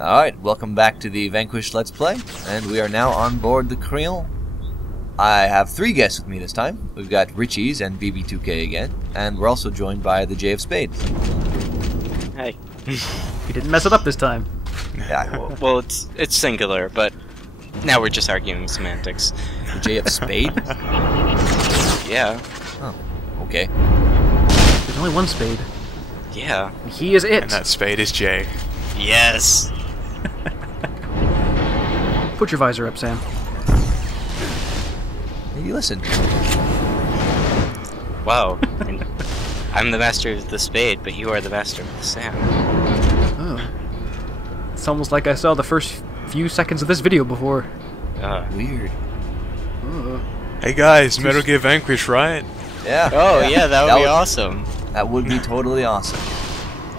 Alright, welcome back to the Vanquish Let's Play, and we are now on board the Kreel. I have 3 guests with me this time. We've got Richie's and BB2K again, and we're also joined by the J of Spades. Hey. You didn't mess it up this time. Yeah, Well, it's singular, but now we're just arguing semantics. the J of Spade? Yeah. Oh, okay. There's only one spade. Yeah. He is it. And that spade is J. Yes. Put your visor up, Sam. Hey, you listen. Wow. And I'm the master of the spade, but you are the master of the sand. Oh. It's almost like I saw the first few seconds of this video before. Weird. Oh. Hey guys, Metal Gear Vanquish, right? Yeah. Oh, yeah, that would be awesome. That would be totally awesome.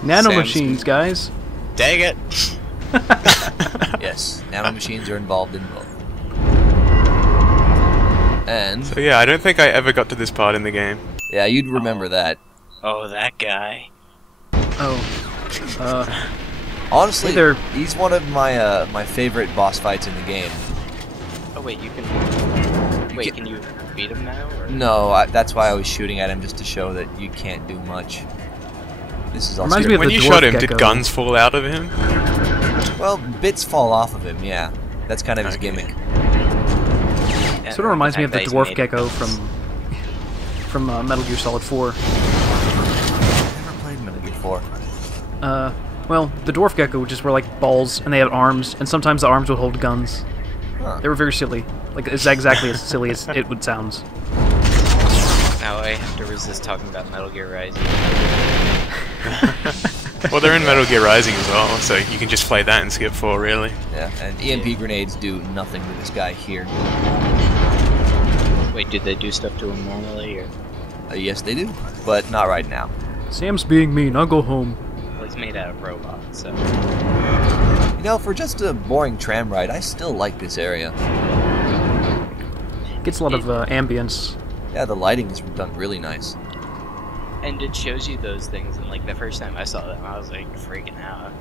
Nanomachines, guys. Dang it. Yes, nanomachines are involved in both. And, So yeah, I don't think I ever got to this part in the game. yeah, you'd remember that. Oh, that guy. Oh. Honestly, Hey there. he's one of my my favorite boss fights in the game. Oh, wait, you can... Wait, get- can you beat him now? Or? No, that's why I was shooting at him, just to show that you can't do much. This is also... Reminds me of When the you dwarf shot him, gecko. did guns fall out of him? Well, bits fall off of him, yeah. That's kind of his Okay. gimmick. Yeah, Sort of reminds me of the that guy's dwarf made- gecko from Metal Gear Solid 4. Never played Metal Gear 4. Well, the dwarf gecko just were like balls, and they had arms, and sometimes the arms would hold guns. Huh. They were very silly. Like, it's exactly as silly as it would sound. Now I have to resist talking about Metal Gear Rising. Well, they're in Metal Gear Rising as well, so you can just play that and skip 4, really. Yeah, and EMP grenades do nothing to this guy here. Wait, did they do stuff to him normally, or...? Yes, they do, but not right now. Sam's being mean, I'll go home. Well, he's made out of robot, so... You know, for just a boring tram ride, I still like this area. Gets a lot of ambience. Yeah, the lighting is done really nice. And it shows you those things, and like the first time I saw them, I was like freaking out.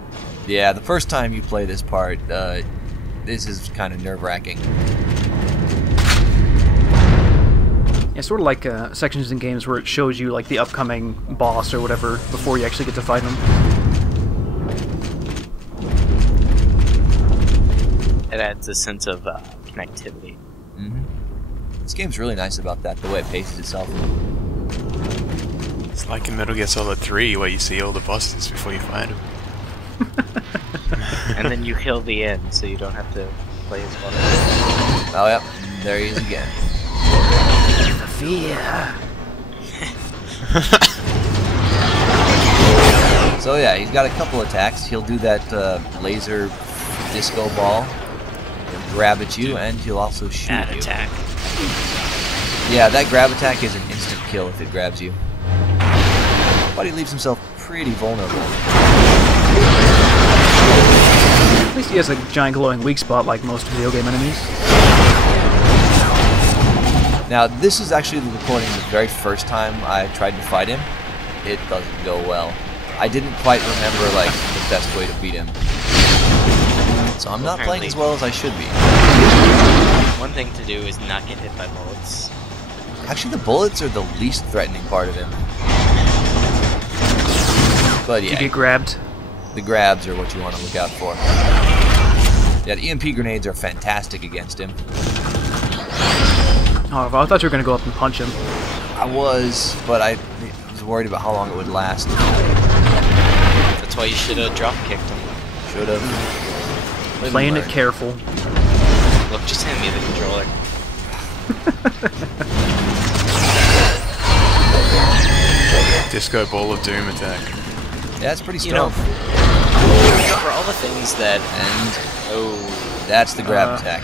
Yeah, the first time you play this part, this is kind of nerve-wracking. Yeah, sort of like sections in games where it shows you like the upcoming boss or whatever before you actually get to fight him. It adds a sense of connectivity. Mm-hmm. This game's really nice about that, the way it paces itself. It's like in Metal Gear Solid 3, where you see all the bosses before you fight them. And then you kill the end, so you don't have to play as well. Oh, yep, there he is again. Fear. So yeah, he's got a couple attacks. He'll do that laser disco ball. He'll grab at you, and he'll also shoot That you. attack. Yeah, that grab attack is an instant kill if it grabs you. But he leaves himself pretty vulnerable. At least he has a giant glowing weak spot like most video game enemies. Now, this is actually the recording the very first time I tried to fight him. It doesn't go well. I didn't quite remember, like, the best way to beat him. So I'm not playing as well as I should be. One thing to do is not get hit by bullets. Actually, the bullets are the least threatening part of him. But You yeah, get grabbed. the grabs are what you want to look out for. Yeah, the EMP grenades are fantastic against him. Oh, I thought you were gonna go up and punch him. I was, but I was worried about how long it would last. That's why you should have drop kicked him. Should have. Playing it careful. Look, just hand me the controller. Disco Ball of Doom attack. Yeah, it's pretty You know, strong. for all the things that... And Oh... that's the grab attack.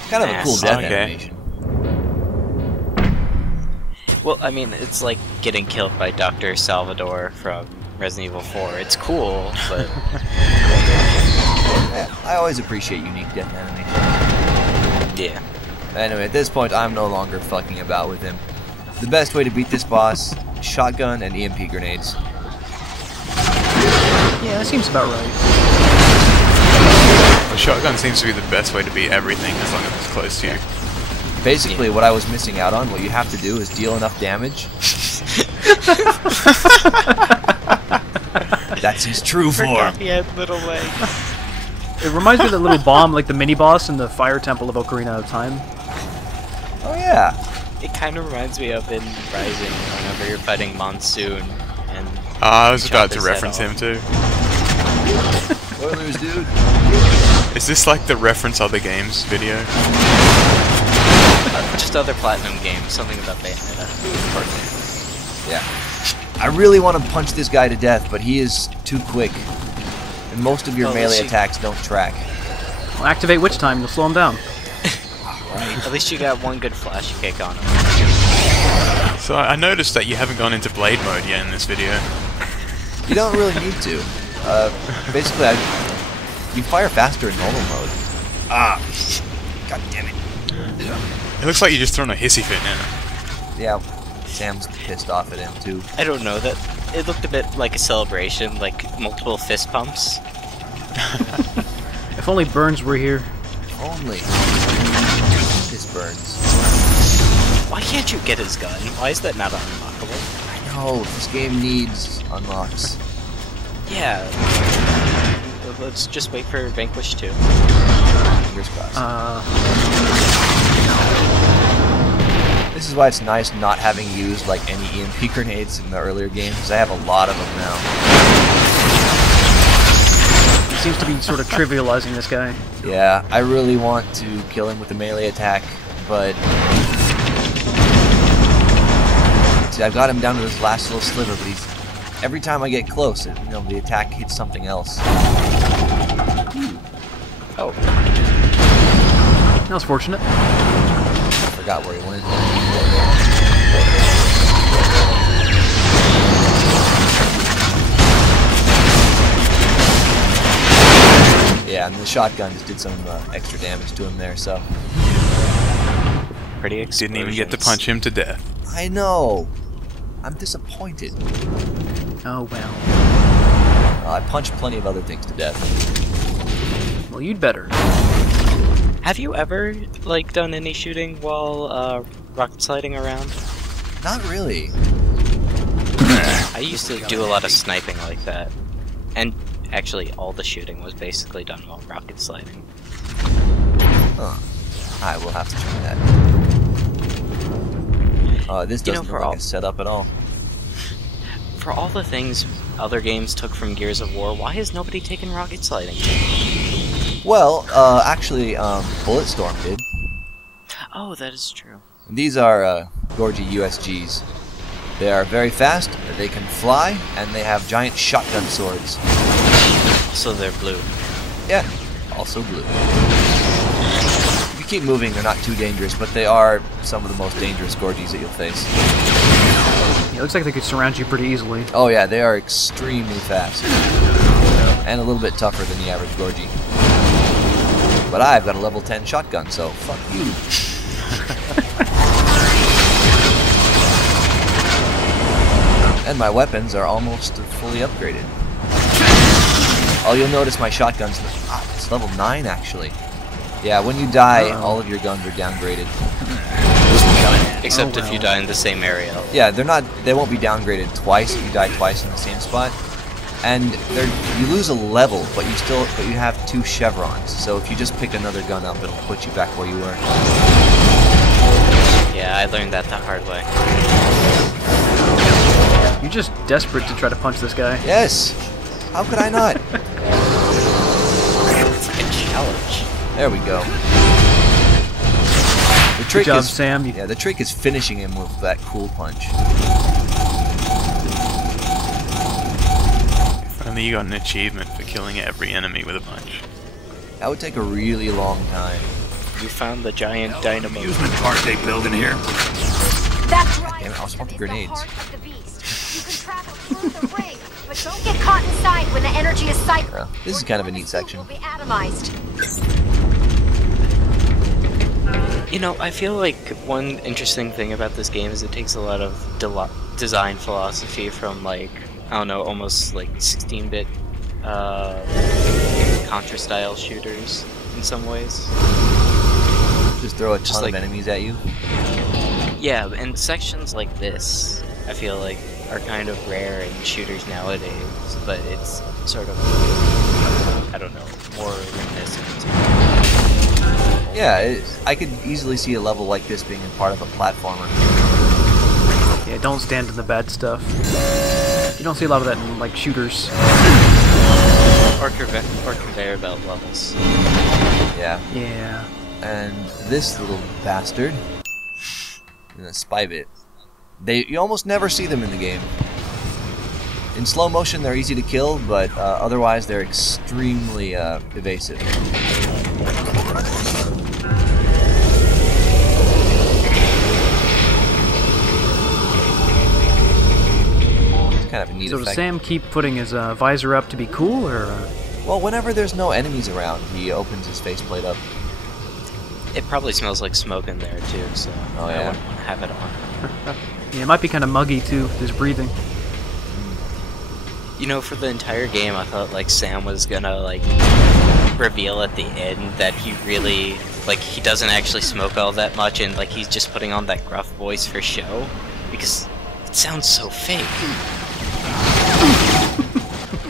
It's kind of a cool death Okay. animation. Well, I mean, it's like getting killed by Dr. Salvador from Resident Evil 4. It's cool, but... Yeah, I always appreciate unique death animation. yeah. Anyway, at this point, I'm no longer fucking about with him. The best way to beat this boss, shotgun and EMP grenades. Yeah, that seems about right. The shotgun seems to be the best way to beat everything as long as it's close to you. Basically, what I was missing out on, what you have to do is deal enough damage. That's his true form. He had little legs. It reminds me of that little bomb, like the mini-boss in the Fire Temple of Ocarina of Time. Oh yeah. It kind of reminds me of in Rising, whenever you're fighting Monsoon, and I was you about chop to his head reference him off. too. Spoilers, dude. Is this like the reference other games video? Just other Platinum games, something about Bayonetta. Yeah. I really want to punch this guy to death, but he is too quick. And most of your Oh, melee let's see. attacks don't track. Well, activate Witch Time, you'll slow him down. At least you got one good flash kick on him. So I noticed that you haven't gone into Blade mode yet in this video. You don't really need to. Basically, you fire faster in normal mode. Ah! God damn it. It looks like you're just throwing a hissy fit now. Yeah, Sam's pissed off at him too. I don't know, that it looked a bit like a celebration, like multiple fist pumps. If only Burns were here. Only. This burns. Why can't you get his gun? Why is that not unlockable? I know, this game needs unlocks. Yeah. Let's just wait for Vanquish 2. Fingers crossed. This is why it's nice not having used like any EMP grenades in the earlier games, because I have a lot of them now. He seems to be sort of trivializing this guy. Yeah, I really want to kill him with a melee attack, but see, I've got him down to this last little sliver, but he's every time I get close, the attack hits something else. Oh. That was fortunate. I forgot where he went. Yeah, and the shotgun just did some extra damage to him there, so. Pretty Didn't even get to punch him to death. I know! I'm disappointed. Oh well. I punched plenty of other things to death. Well, you'd better. Have you ever, like, done any shooting while, rocket sliding around? Not really. I used to do a lot of sniping like that. And actually, all the shooting was basically done while rocket sliding. Huh. I will have to try that. This doesn't look like a setup at all. For all the things other games took from Gears of War, why has nobody taken rocket sliding? Well, actually, Bulletstorm did. Oh, that is true. These are Gorgy USGs. They are very fast, they can fly, and they have giant shotgun swords. So they're blue. Yeah, also blue. If you keep moving, they're not too dangerous, but they are some of the most dangerous Gorgies that you'll face. Yeah, it looks like they could surround you pretty easily. Oh yeah, they are extremely fast. And a little bit tougher than the average Gorgie. But I've got a level 10 shotgun, so fuck you. And my weapons are almost fully upgraded. Oh, you'll notice my shotgun's it's level 9 actually. Yeah, when you die, all of your guns are downgraded. Except if you die in the same area. Yeah, they won't be downgraded twice if you die twice in the same spot. And you lose a level, but you have 2 chevrons. So if you just pick another gun up, it'll put you back where you were. Yeah, I learned that the hard way. You're just desperate to try to punch this guy. Yes! How could I not? It's like a challenge. There we go. The trick Good job, is, Sam. Yeah, the trick is finishing him with that cool punch. If only you got an achievement for killing every enemy with a punch. That would take a really long time. You found the giant dynamo. Amusement park they build in here. That's Damn right. it, I was want the Is grenades. heart of the beast. You can travel through the ring, but don't get caught inside when the energy is cycled. Yeah, this is kind of a neat section. Will be atomized. You know, I feel like one interesting thing about this game is it takes a lot of design philosophy from, like, I don't know, almost like 16-bit Contra-style shooters in some ways. Just throw a ton like- of enemies at you. Yeah, and sections like this, I feel like, are kind of rare in shooters nowadays, but it's sort of, I don't know, more reminiscent. Yeah, I could easily see a level like this being a part of a platformer. Yeah, don't stand in the bad stuff. You don't see a lot of that in like shooters. Or conveyor belt levels. Yeah. Yeah. And this little bastard, and the spy bit, you almost never see them in the game. In slow motion, they're easy to kill, but otherwise, they're extremely evasive. It's kind of a neat So does effect. Sam keep putting his visor up to be cool, or? Well, whenever there's no enemies around, he opens his faceplate up. It probably smells like smoke in there too, so Oh, I yeah. wouldn't want to have it on. Yeah, it might be kind of muggy too. His breathing. You know, for the entire game, I thought like Sam was gonna like reveal at the end that he really like he doesn't actually smoke all that much, and like he's just putting on that gruff voice for show because it sounds so fake.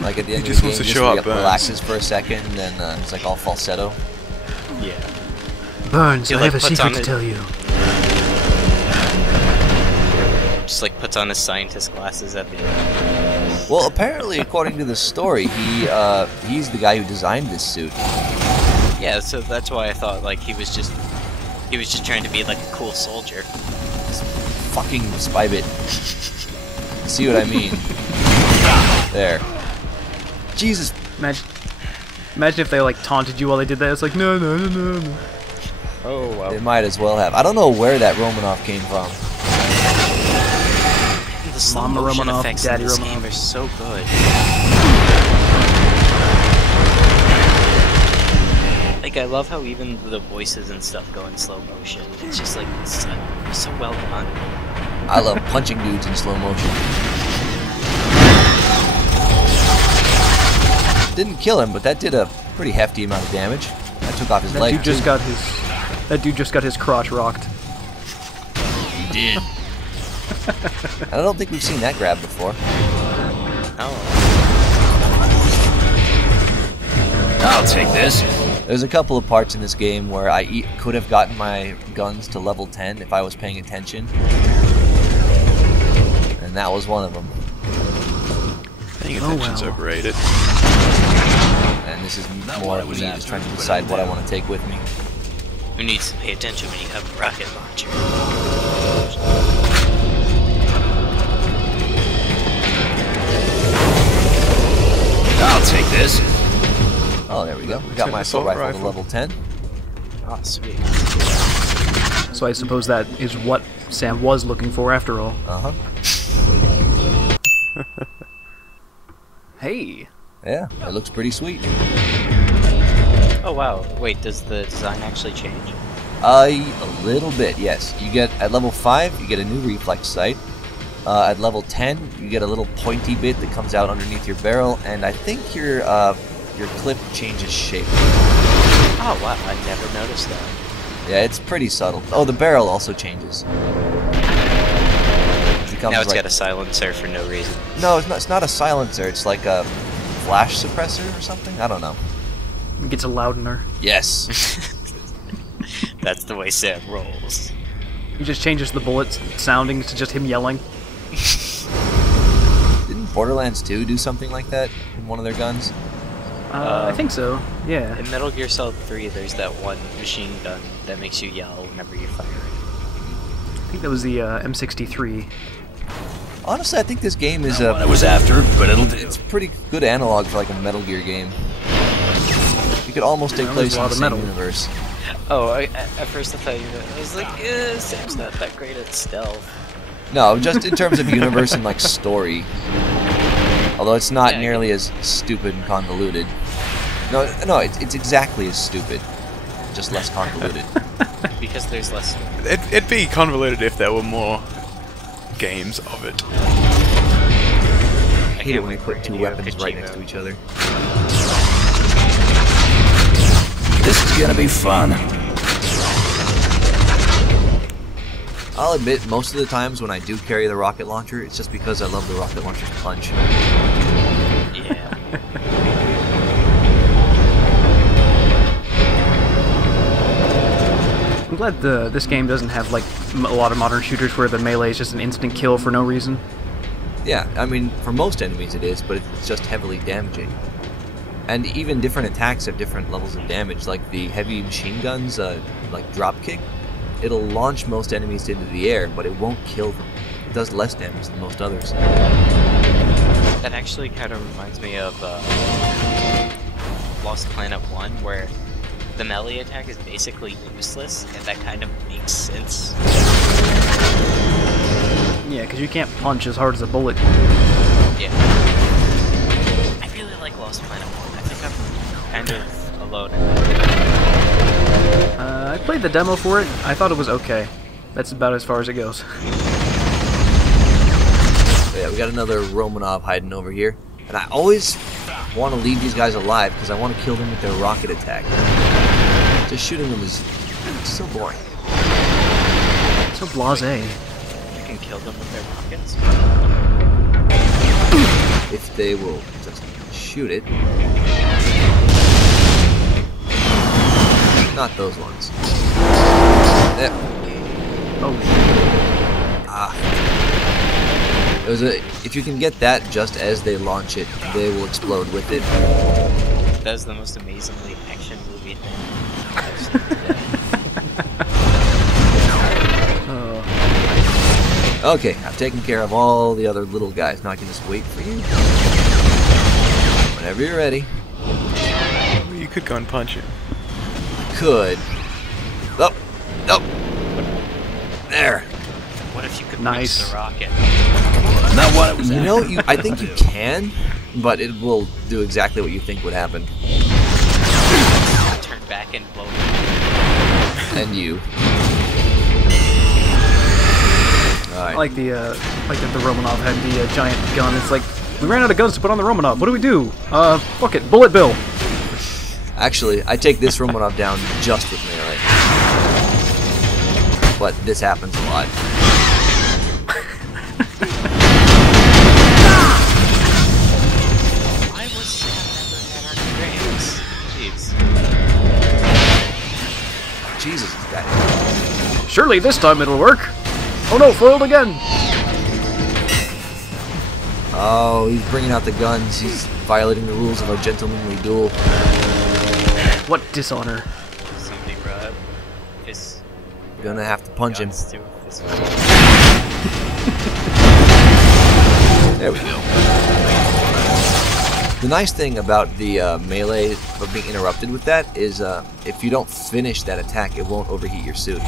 Like at the end He of just the game, wants to just show up, relaxes for a second, and then it's like all falsetto. Yeah. Burns, He, I like, have a puts secret on to it- tell you. Just like puts on his scientist glasses at the end. Well, apparently, according to the story, he's the guy who designed this suit. Yeah, so that's why I thought like he was just trying to be like a cool soldier. Fucking Spybit. See what I mean? There. Jesus. Imagine if they like taunted you while they did that. It's like no. Oh wow. They might as well have. I don't know where that Romanoff came from. The slow Mama motion Romanoff, effects Daddy in this Romanoff. game are so good. Like I love how even the voices and stuff go in slow motion. It's just like so well done. I love punching dudes in slow motion. Didn't kill him, but that did a pretty hefty amount of damage. That took off his That leg. dude just too. got his. That dude just got his crotch rocked. He did. I don't think we've seen that grab before. Oh. I'll take this. There's a couple of parts in this game where I could have gotten my guns to level 10 if I was paying attention. And that was one of them. Paying Oh, attention's well. overrated. And this is more of me just trying to decide what I want to take with me. Who needs to pay attention when you have a rocket launcher? I'll take this. Oh, there we go. We got my assault rifle to level 10. Oh, sweet. So I suppose that is what Sam was looking for after all. Uh-huh. Hey. Yeah, it looks pretty sweet. Oh wow. Wait, does the design actually change? A little bit, yes. You get, at level 5, you get a new reflex sight. At level 10, you get a little pointy bit that comes out underneath your barrel, and I think your clip changes shape. Oh wow, I never noticed that. Yeah, it's pretty subtle. Oh, the barrel also changes. It becomes Now it's like, got a silencer for no reason. No, it's not a silencer. It's like a flash suppressor or something. I don't know. It gets a loudener. Yes. That's the way Sam rolls. He just changes the bullets sounding to just him yelling. Didn't Borderlands 2 do something like that in one of their guns? I think so. Yeah. In Metal Gear Solid 3, there's that one machine gun that makes you yell whenever you fire it. I think that was the M63. Honestly, I think this game is What I was after, but it'll do. it's pretty good analog for like a Metal Gear game. You could almost take Yeah, place there's a in lot the of same metal. universe. Oh, at first I thought you were. I was like, Sam's not that great at stealth. No, just in terms of universe and like story. Although it's not Yeah, nearly as stupid and convoluted. No, it's exactly as stupid, just less convoluted. Because there's less. It'd be convoluted if there were more games of it. hate it when they put two weapons right next to each other. This is gonna be fun. I'll admit, most of the times when I do carry the rocket launcher, it's just because I love the rocket launcher's punch. Yeah. I'm glad this game doesn't have like a lot of modern shooters where the melee is just an instant kill for no reason. Yeah, I mean, for most enemies it is, but it's just heavily damaging. And even different attacks have different levels of damage, like the heavy machine guns, like dropkick. It'll launch most enemies into the air, but it won't kill them. It does less damage than most others. That actually kind of reminds me of Lost Planet 1, where the melee attack is basically useless, and that kind of makes sense. Yeah, because you can't punch as hard as a bullet. Yeah. I really like Lost Planet 1. I think I'm kind of alone in that. I played the demo for it. I thought it was okay. That's about as far as it goes. Yeah, we got another Romanov hiding over here. And I always want to leave these guys alive because I want to kill them with their rocket attack. Just shooting them is so boring. So blasé. You can kill them with their rockets. If they will just shoot it. Not those ones. There. Oh. Ah. It was if you can get that just as they launch it, they will explode with it. That is the most amazingly action movie thing. Okay, I've taken care of all the other little guys. Now I can just wait for you. Whenever you're ready. Well, you could go and punch him. Could. Oh, oh. There. What if you could Nice. punch the rocket? Not what it was. You know, I think you can, but it will do exactly what you think would happen. Turn back and blow. And you. I Alright. like the that the Romanov had the giant gun. It's like, we ran out of guns to put on the Romanov. What do we do? Fuck it, bullet bill. Actually, I take this Romanov down just with melee. But this happens a lot. Why was Sam never at our graves? Jeez. Jesus, this guy. Surely this time it'll work. Oh no, foiled again. Oh, he's bringing out the guns. He's violating the rules of our gentlemanly duel. What dishonor. Somebody brought his Gonna have to punch him. guns to this one. There we go. The nice thing about the melee of being interrupted with that is if you don't finish that attack, it won't overheat your suit.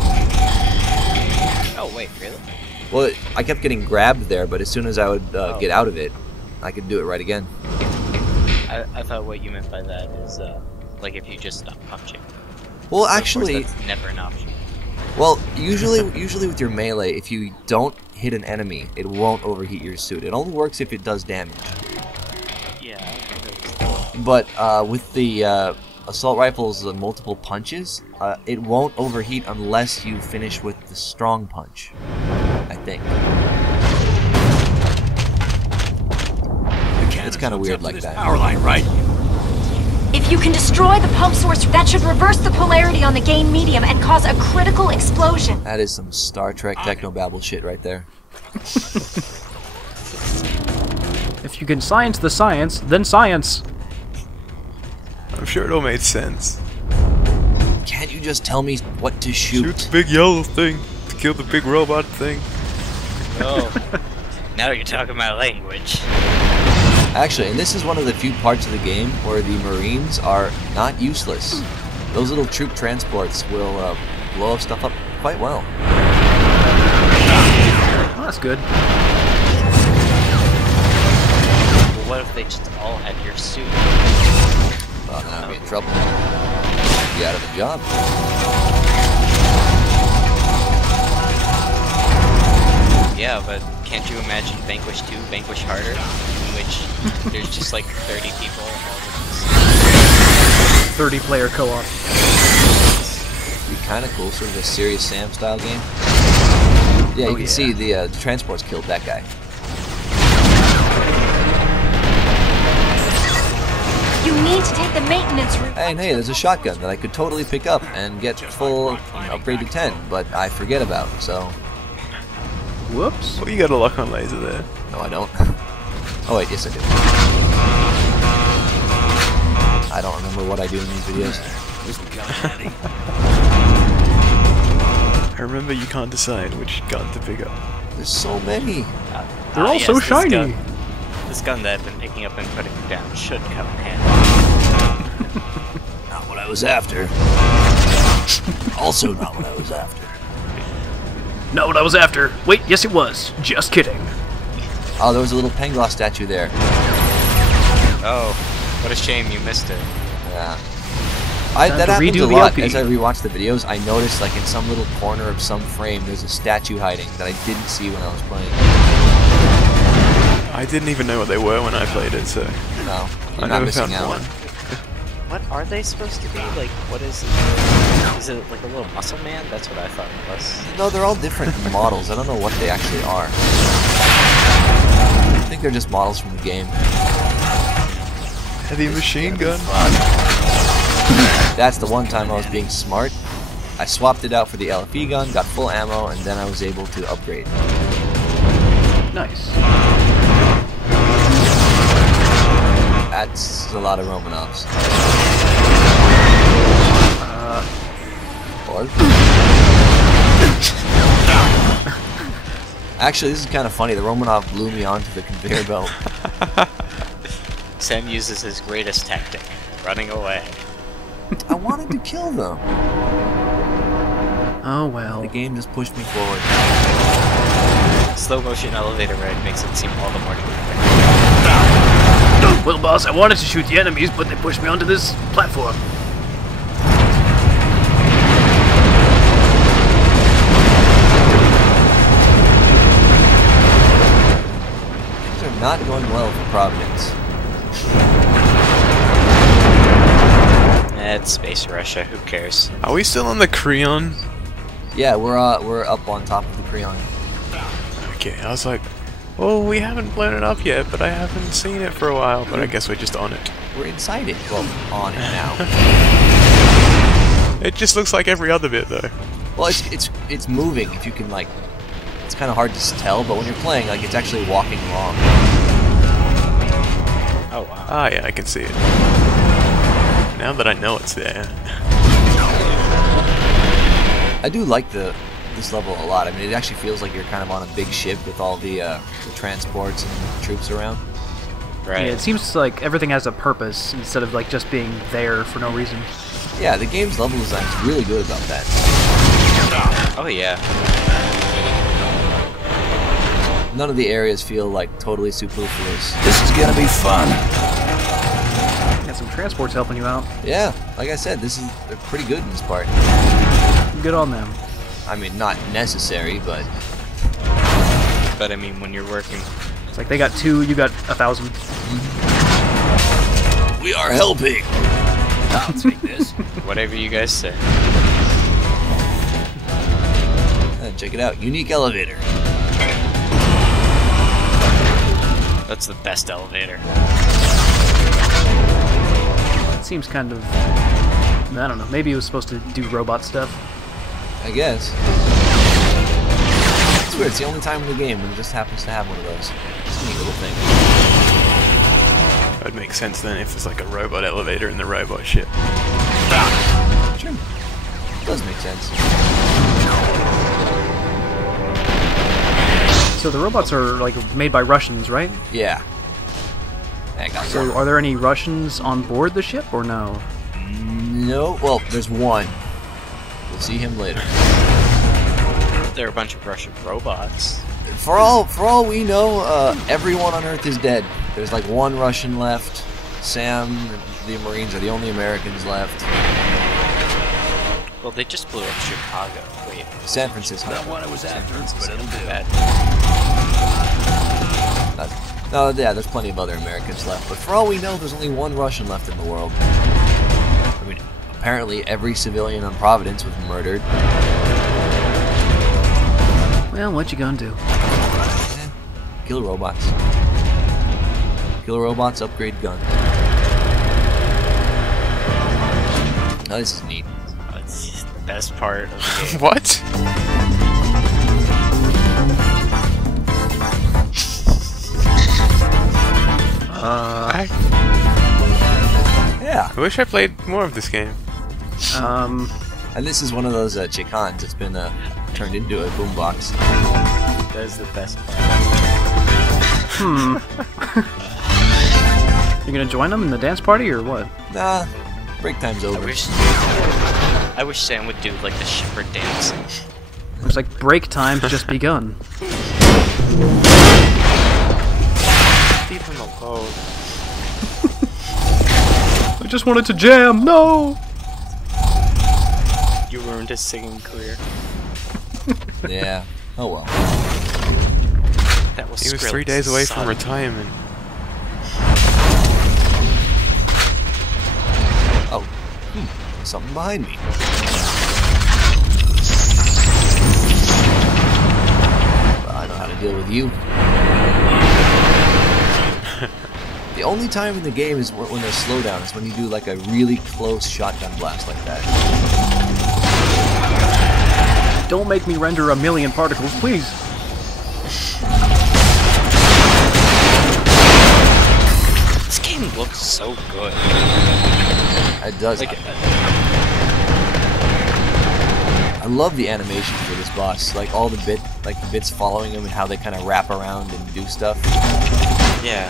Oh wait, really? Well, I kept getting grabbed there, but as soon as I would get out of it, I could do it right again. I thought what you meant by that is like if you just stop punching. Well, Of course, actually, that's never an option. well, usually with your melee, if you don't hit an enemy, it won't overheat your suit. It only works if it does damage. Yeah. I think But with the assault rifle's multiple punches, it won't overheat unless you finish with the strong punch, I think. It's kind of weird like that. Power line, right? If you can destroy the pump source, that should reverse the polarity on the gain medium and cause a critical explosion. That is some Star Trek technobabble shit right there. If you can science the science, then science. I'm sure it all made sense. Can't you just tell me what to Shoot shoot? the big yellow thing to kill the big robot thing. Oh. Now you're talking my language. Actually, and this is one of the few parts of the game where the Marines are not useless. Those little troop transports will blow stuff up quite well. Well, that's good. Well, what if they just all had your suit? Well, then I'd be in trouble. Be out of a job. Yeah, but can't you imagine Vanquish 2, Vanquish Harder, in which match. There's just like 30 people. 30-player co-op. Be kind of cool, sort of a Serious Sam style game. Yeah, you can see the transports killed that guy. You need to take the maintenance route. And hey, there's a shotgun that I could totally pick up and get full upgrade to 10, but I forget about, so... Whoops. Well, you got a lock-on laser there. No, I don't. Oh wait, yes I do. I don't remember what I do in these videos. I remember you can't decide which gun to pick up. There's so many. They're all so shiny. This gun that I've been picking up and putting down should come in handy. Not what I was after. Also not what I was after. Not what I was after. Wait, yes it was. Just kidding. Oh, there was a little Pangloss statue there. Oh, what a shame you missed it. Yeah. Time That to happens redo a the lot. LP. As I rewatch the videos, I noticed like in some little corner of some frame there's a statue hiding that I didn't see when I was playing. I didn't even know what they were when I played it, so... No, I you're not never missing found out. one. What are they supposed to be? Like, what is it? Is it like a little muscle man? That's what I thought it was. No, they're all different models. I don't know what they actually are. I think they're just models from the game. Heavy machine gun. That's the one time I was being smart. I swapped it out for the LFE gun, got full ammo, and then I was able to upgrade. Nice. That's a lot of Romanovs. Or? Actually, this is kind of funny. The Romanov blew me onto the conveyor belt. Sam uses his greatest tactic, running away. I wanted to kill them. Oh well. The game just pushed me forward. Slow motion elevator ride makes it seem all the more dramatic. Well, boss, I wanted to shoot the enemies, but they pushed me onto this platform. Things are not going well for Providence. It's Space Russia, who cares? Are we still on the Kreon? Yeah, we're up on top of the Kreon. Okay, I was like, well, we haven't blown it up yet, but I haven't seen it for a while, but I guess we're just on it. We're inside it. Well, on it now. It just looks like every other bit, though. Well, it's moving. If you can like, it's kind of hard to tell, but when you're playing, like it's actually walking along. Oh wow. Ah, yeah, I can see it. Now that I know it's there. I do like this level a lot. I mean, it actually feels like you're kind of on a big ship with all the transports and troops around. Right. Yeah, it seems like everything has a purpose instead of like just being there for no reason. Yeah, the game's level design is really good about that. Oh yeah. None of the areas feel like totally superfluous. This is gonna be fun. Got some transports helping you out. Yeah, like I said, they're pretty good in this part. Good on them. I mean, not necessary, but But I mean, when you're working, It's like they got 2, you got 1,000. we are helping. I'll take this. whatever you guys say. Check it out, unique elevator. That's the best elevator. It seems kind of... I don't know, maybe it was supposed to do robot stuff. I guess. It's weird, it's the only time in the game when it just happens to have one of those. It's a neat little thing. That would make sense then if there's like a robot elevator in the robot ship. Sure. It does make sense. So the robots are like made by Russians, right? Yeah. Hang on. So are there any Russians on board the ship or no? No, well, there's one. We'll see him later. There are a bunch of Russian robots. For all we know, everyone on Earth is dead. There's like one Russian left. Sam, the Marines are the only Americans left. Well, they just blew up Chicago. Wait. San Francisco. Not what I was after, but it'll do. Bad. Oh, yeah, there's plenty of other Americans left, but for all we know, there's only one Russian left in the world. I mean, apparently every civilian on Providence was murdered. Well, what you gonna do? Kill robots. Kill robots, upgrade guns. Oh, this is neat. That's the best part of the game. What? Yeah. I wish I played more of this game. And this is one of those chicans that's been turned into a boombox. That is the best part. You gonna join them in the dance party or what? Nah, break time's over. I wish Sam would do like the shepherd dance. Looks like break time's just begun. Leave him alone. I just wanted to jam. No. You ruined his singing career. Yeah. Oh well. That was. He was Skrillex's 3 days away son. from retirement. Oh. Something behind me. Well, I know how to deal with you. The only time in the game is when there's slowdown, is when you do like a really close shotgun blast like that. Don't make me render 1,000,000 particles, please. This game looks so good. It does. Like, I love the animation for this boss. Like all the bits following him and how they kind of wrap around and do stuff. yeah.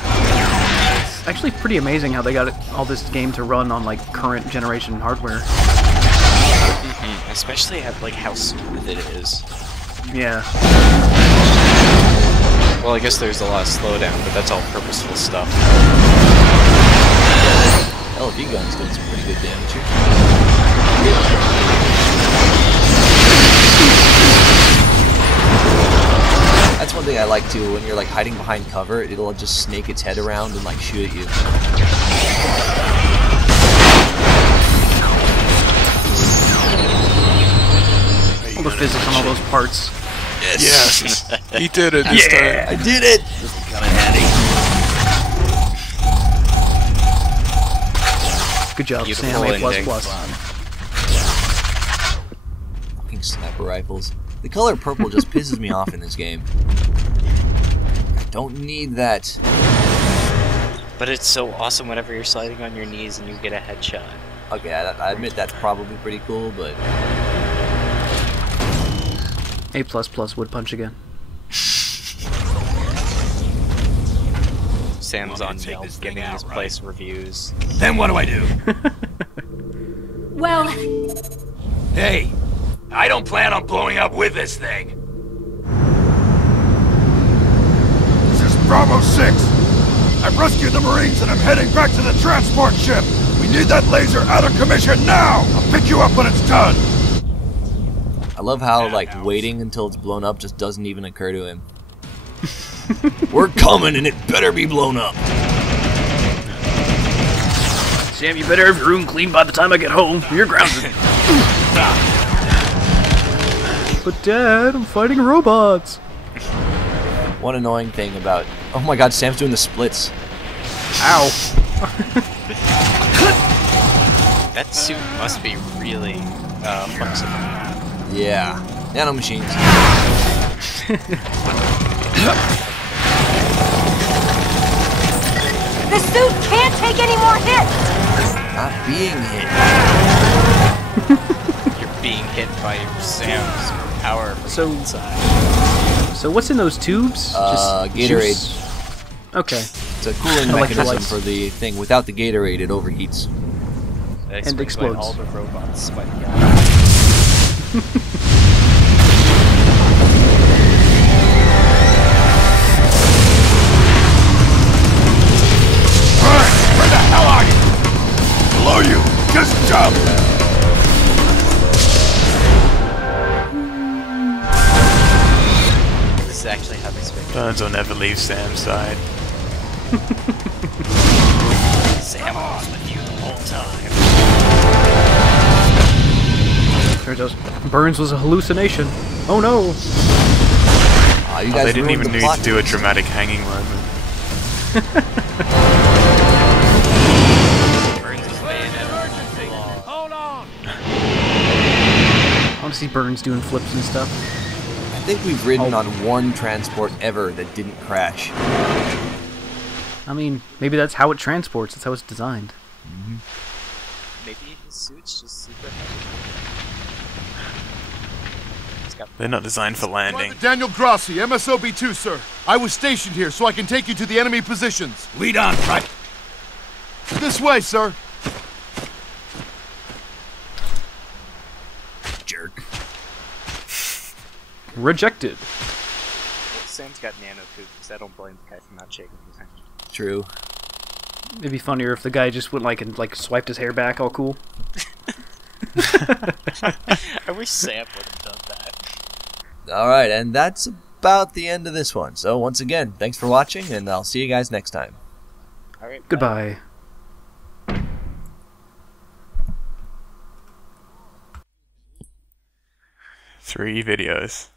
It's actually pretty amazing how they got all this game to run on like current generation hardware. Especially at like how smooth it is. Yeah. Well, I guess there's a lot of slowdown, but that's all purposeful stuff. LV gun's doing some pretty good damage here. That's one thing I like too. When you're like hiding behind cover, it'll just snake its head around and like shoot at you. All the physics on all those parts. Yes! He did it this time. I did it! This is kind of handy. Good job, Beautiful Sam. A++. ending. Fucking sniper rifles. The color purple just pisses me off in this game. I don't need that. But it's so awesome whenever you're sliding on your knees and you get a headshot. Okay, I admit that's probably pretty cool, but A++ would punch again. Sam's on Yelp giving his place reviews. Then what do I do? Well, Hey, I don't plan on blowing up with this thing. This is Bravo 6. I've rescued the Marines and I'm heading back to the transport ship. We need that laser out of commission now. I'll pick you up when it's done. I love how like waiting until it's blown up just doesn't even occur to him. We're coming and it better be blown up. Sam, you better have your room clean by the time I get home. You're grounded. But Dad, I'm fighting robots. One annoying thing about... Oh my god, Sam's doing the splits. Ow. That suit must be really flexible. Yeah. Nanomachines. the suit can't take any more hits! Not being hit. You're being hit by Sam's power from So- inside. So what's in those tubes? Just Gatorade. juice? Okay. It's a cooling mechanism Electrolytes. for the thing. Without the Gatorade, it overheats. That And explains why explodes. all the robots sweat yellow. Alright, where the hell are you? Below you. Just jump. This is actually how they speak. Burns will never leave Sam's side. Sam was with you the whole time. Turns out Burns was a hallucination. Oh no! You Oh, guys they didn't ruined even the need plot to do a twist. dramatic hanging moment. Burns is bayonet. Hold on! I want to see Burns doing flips and stuff. I think we've ridden on one transport ever that didn't crash. I mean, maybe that's how it transports. That's how it's designed. Maybe his suit's just super heavy. They're not designed for landing. Private Daniel Grassi, MSOB-2, sir. I was stationed here so I can take you to the enemy positions. Lead on, Private. This way, sir. Jerk. Rejected. Well, Sam's got nano kooks. I don't blame the guy for not shaking his hand. True. It'd be funnier if the guy just went like and like swiped his hair back, all cool. I wish Sam would have done that. Alright, and that's about the end of this one. So once again, thanks for watching, and I'll see you guys next time. Alright, Goodbye. 3 videos.